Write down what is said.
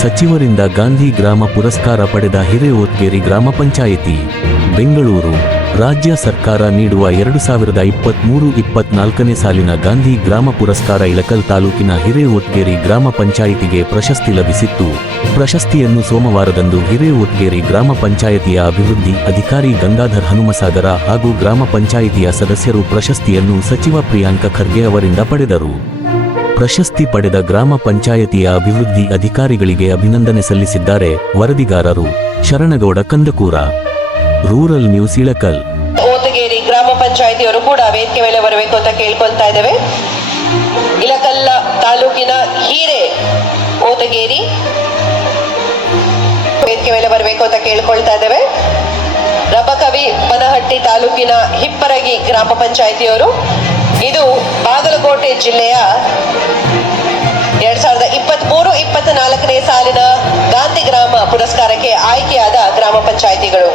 ಸಚಿವರಿಂದ ಗಾಂಧಿ ಗ್ರಾಮ ಪುರಸ್ಕಾರ ಪಡೆದ ಹಿರೇಓದ್ಗೇರಿ ಗ್ರಾಮ ಪಂಚಾಯಿತಿ. ಬೆಂಗಳೂರು. ರಾಜ್ಯ ಸರ್ಕಾರ ನೀಡುವ 2023-24ನೇ ಸಾಲಿನ ಗಾಂಧಿ ಗ್ರಾಮ ಪುರಸ್ಕಾರ ಇಳಕಲ್ ತಾಲೂಕಿನ ಹಿರೇಓದ್ಗೇರಿ ಗ್ರಾಮ ಪಂಚಾಯಿತಿಗೆ ಪ್ರಶಸ್ತಿ ಲಭಿಸಿತ್ತು. ಪ್ರಶಸ್ತಿಯನ್ನು ಸೋಮವಾರದಂದು ಹಿರೇಓದ್ಗೇರಿ ಗ್ರಾಮ ಪಂಚಾಯಿತಿಯ ಅಭಿವೃದ್ಧಿ ಅಧಿಕಾರಿ ಗಂಗಾಧರ್ ಹನುಮಸಾಗರ ಹಾಗೂ ಗ್ರಾಮ ಪಂಚಾಯಿತಿಯ ಸದಸ್ಯರು ಪ್ರಶಸ್ತಿಯನ್ನು ಸಚಿವ ಪ್ರಿಯಾಂಕ ಖರ್ಗೆ ಅವರಿಂದ ಪಡೆದರು. ಪ್ರಶಸ್ತಿ ಪಡೆದ ಗ್ರಾಮ ಪಂಚಾಯಿತಿಯ ಅಭಿವೃದ್ಧಿ ಅಧಿಕಾರಿಗಳಿಗೆ ಅಭಿನಂದನೆ ಸಲ್ಲಿಸಿದ್ದಾರೆ. ವರದಿಗಾರರು ಶರಣಗೌಡ ಕಂದಕೂರ, ರೂರಲ್ ನ್ಯೂಸ್, ಇಳಕಲ್. ಓತಗೇರಿ ಗ್ರಾಮ ಪಂಚಾಯಿತಿಯವರು ಕೂಡ ವೇದಿಕೆ ಮೇಲೆ ಬರಬೇಕು ಅಂತ ಕೇಳ್ಕೊಳ್ತಾ ಇದ್ದೇವೆ. ಇಳಕಲ್ಲ ತಾಲೂಕಿನ ಹಿರೇ ಓತಗೇರಿ ವೇದಿಕೆ ಮೇಲೆ ಬರಬೇಕು ಅಂತ ಕೇಳ್ಕೊಳ್ತಾ ಇದ್ದೇವೆ. ರಬಕವಿ ಬನಹಟ್ಟಿ ತಾಲೂಕಿನ ಹಿಪ್ಪರಗಿ ಗ್ರಾಮ ಪಂಚಾಯಿತಿಯವರು, ಇದು ಬಾಗಲಕೋಟೆ ಜಿಲ್ಲೆಯ 2023-24ನೇ ಸಾಲಿನ ಗಾಂಧಿ ಗ್ರಾಮ ಪುರಸ್ಕಾರಕ್ಕೆ ಆಯ್ಕೆಯಾದ ಗ್ರಾಮ ಪಂಚಾಯಿತಿಗಳು.